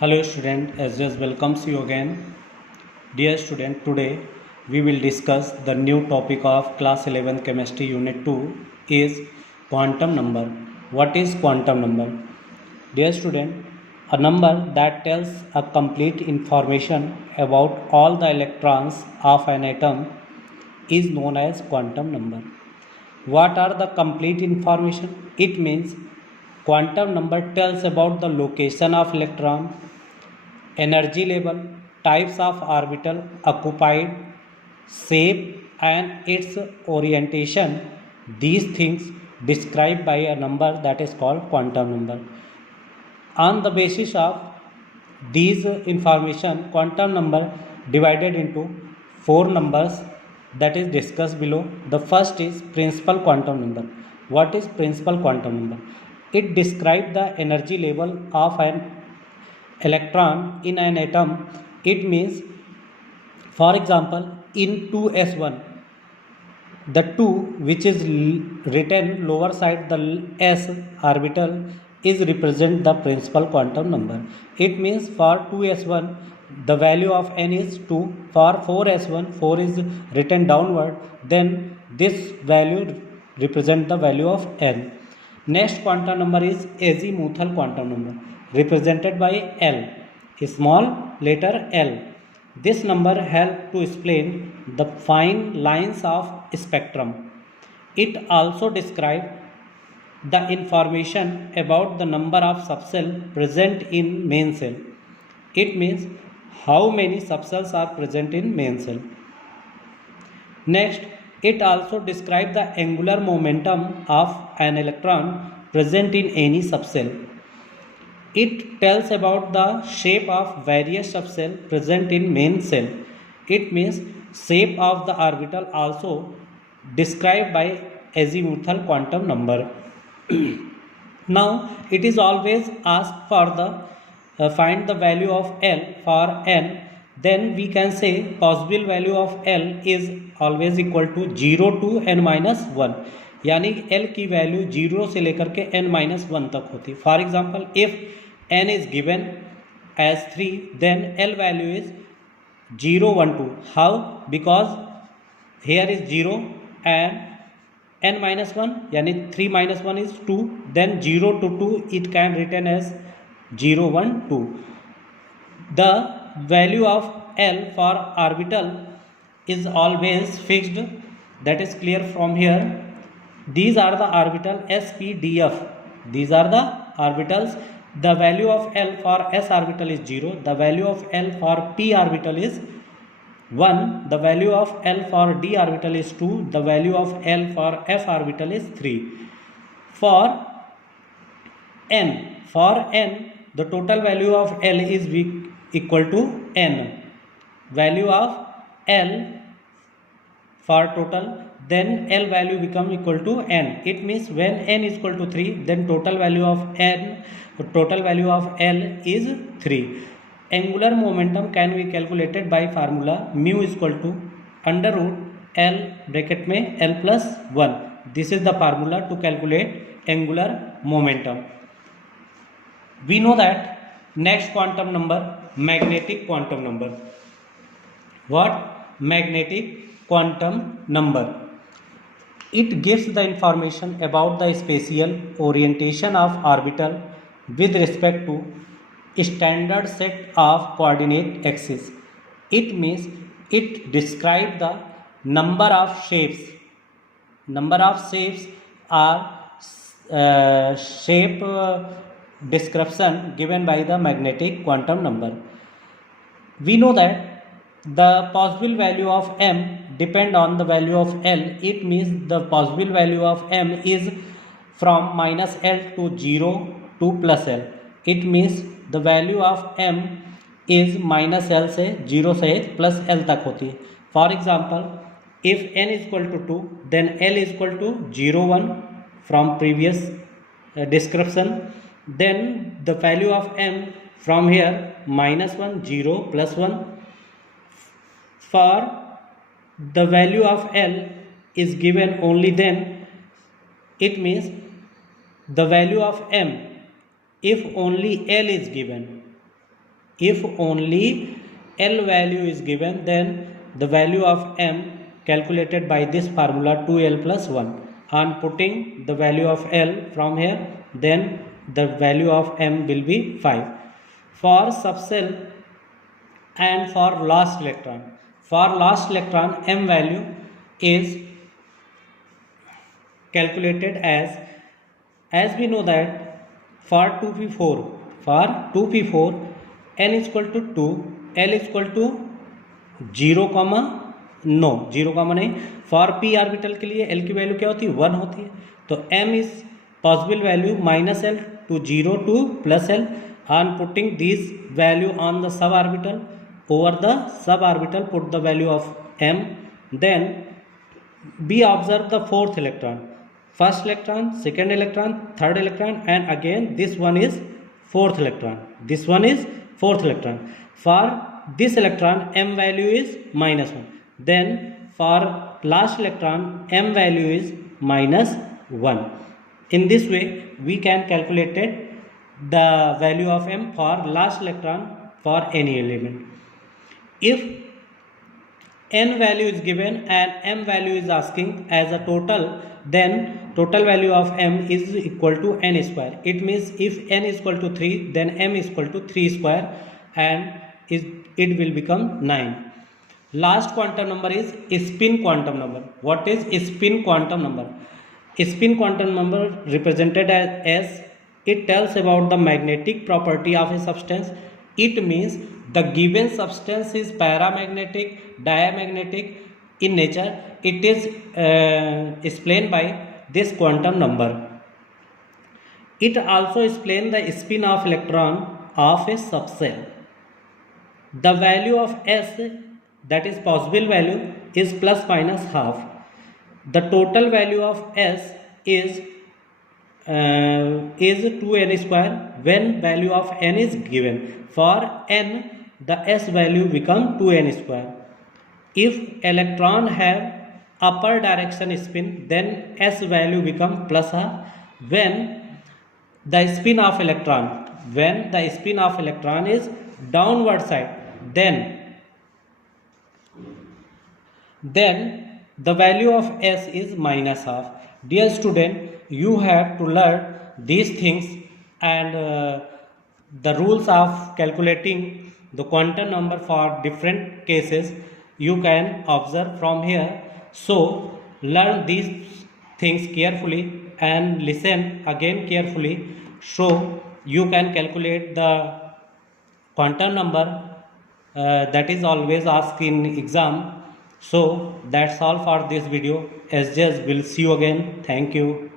Hello student, SJS welcomes you again. Dear student, today we will discuss the new topic of class 11 chemistry unit 2 is quantum number. What is quantum number? Dear student, a number that tells a complete information about all the electrons of an atom is known as quantum number. What are the complete information? It means quantum number tells about the location of electron, energy level, types of orbital occupied, shape and its orientation. These things described by a number that is called quantum number. On the basis of these information, quantum number divided into four numbers that is discussed below. The first is principal quantum number. What is principal quantum number? It describes the energy level of an electron in an atom. It means, for example, in 2s1, the 2 which is written lower side the s orbital is represent the principal quantum number. It means for 2s1 the value of n is 2, for 4s1 4 is written downward, then this value represent the value of n. Next quantum number is azimuthal quantum number represented by L, small letter L. This number helps to explain the fine lines of spectrum. It also describes the information about the number of subcells present in main cell. It means how many subcells are present in main cell. Next, it also describes the angular momentum of an electron present in any subcell. It tells about the shape of various subcells present in main cell. It means shape of the orbital also described by azimuthal quantum number. Now it is always asked for the find the value of L for n. Then we can say possible value of L is always equal to 0 to n minus 1. यानी L की value 0 से लेकर के n minus 1 तक होती है. For example if n is given as 3, then L value is 0 1 2. How? Because here is 0 and n minus 1 yani 3 minus 1 is 2, then 0 to 2 it can written as 0 1 2. The value of L for orbital is always fixed, that is clear from here. These are the orbital s p d f. These are the orbitals. The value of L for s orbital is 0, the value of L for p orbital is 1, the value of L for d orbital is 2, the value of L for f orbital is 3. For n, the total value of L is equal to n. Value of L for total, then L value become equal to n. It means when n is equal to 3, then total value of L is 3. Angular momentum can be calculated by formula mu is equal to under root L bracket में L plus 1. This is the formula to calculate angular momentum. We know that next quantum number, magnetic quantum number. What? Magnetic quantum number. It gives the information about the spatial orientation of orbital with respect to standard set of coordinate axes. It means it describes the number of shapes. Number of shapes are shape description given by the magnetic quantum number. We know that the possible value of m depend on the value of L. It means the possible value of m is from minus L to 0 to plus L. It means the value of m is minus L से 0 से plus L तक होती है. For example, if n is equal to 2, then L is equal to 0 1 from previous description. Then the value of m from here minus 1 0 plus 1. For the value of L is given only then, it means the value of m if only L is given. If only L value is given, then the value of M calculated by this formula 2L plus 1. On putting the value of L from here, then the value of M will be 5. For subcell and for last electron. For last electron, M value is calculated as we know that for 2p4 n is equal to 2, L is equal to 0, no 0, नहीं. For p orbital के लिए L की value क्या होती है 1 होती है. तो M is possible value -L to 0 to +L. On putting this value on the suborbital, over the suborbital put the value of M. Then we observe the fourth electron, first electron, second electron, third electron, and again this one is fourth electron. This one is fourth electron. For this electron M value is -1. Then for last electron M value is -1. In this way we can calculate the value of M for last electron for any element. If n value is given and M value is asking as a total, then total value of M is equal to n square. It means if n is equal to 3, then M is equal to 3 square, and it will become 9. Last quantum number is spin quantum number. What is spin quantum number? Spin quantum number represented as S. It tells about the magnetic property of a substance. It means the given substance is paramagnetic, diamagnetic in nature. It is explained by this quantum number. It also explains the spin of electron of a subcell. The value of S, that is possible value, is ±12. The total value of S is 2n square when value of n is given. For n, the S value become 2n square. If electron have upper direction spin, then S value become +r. When the spin of electron is downward side, then the value of S is -12. Dear student, you have to learn these things and the rules of calculating the quantum number for different cases you can observe from here. So learn these things carefully and listen again carefully, so you can calculate the quantum number that is always asked in exam. So that's all for this video. SJS will see you again. Thank you.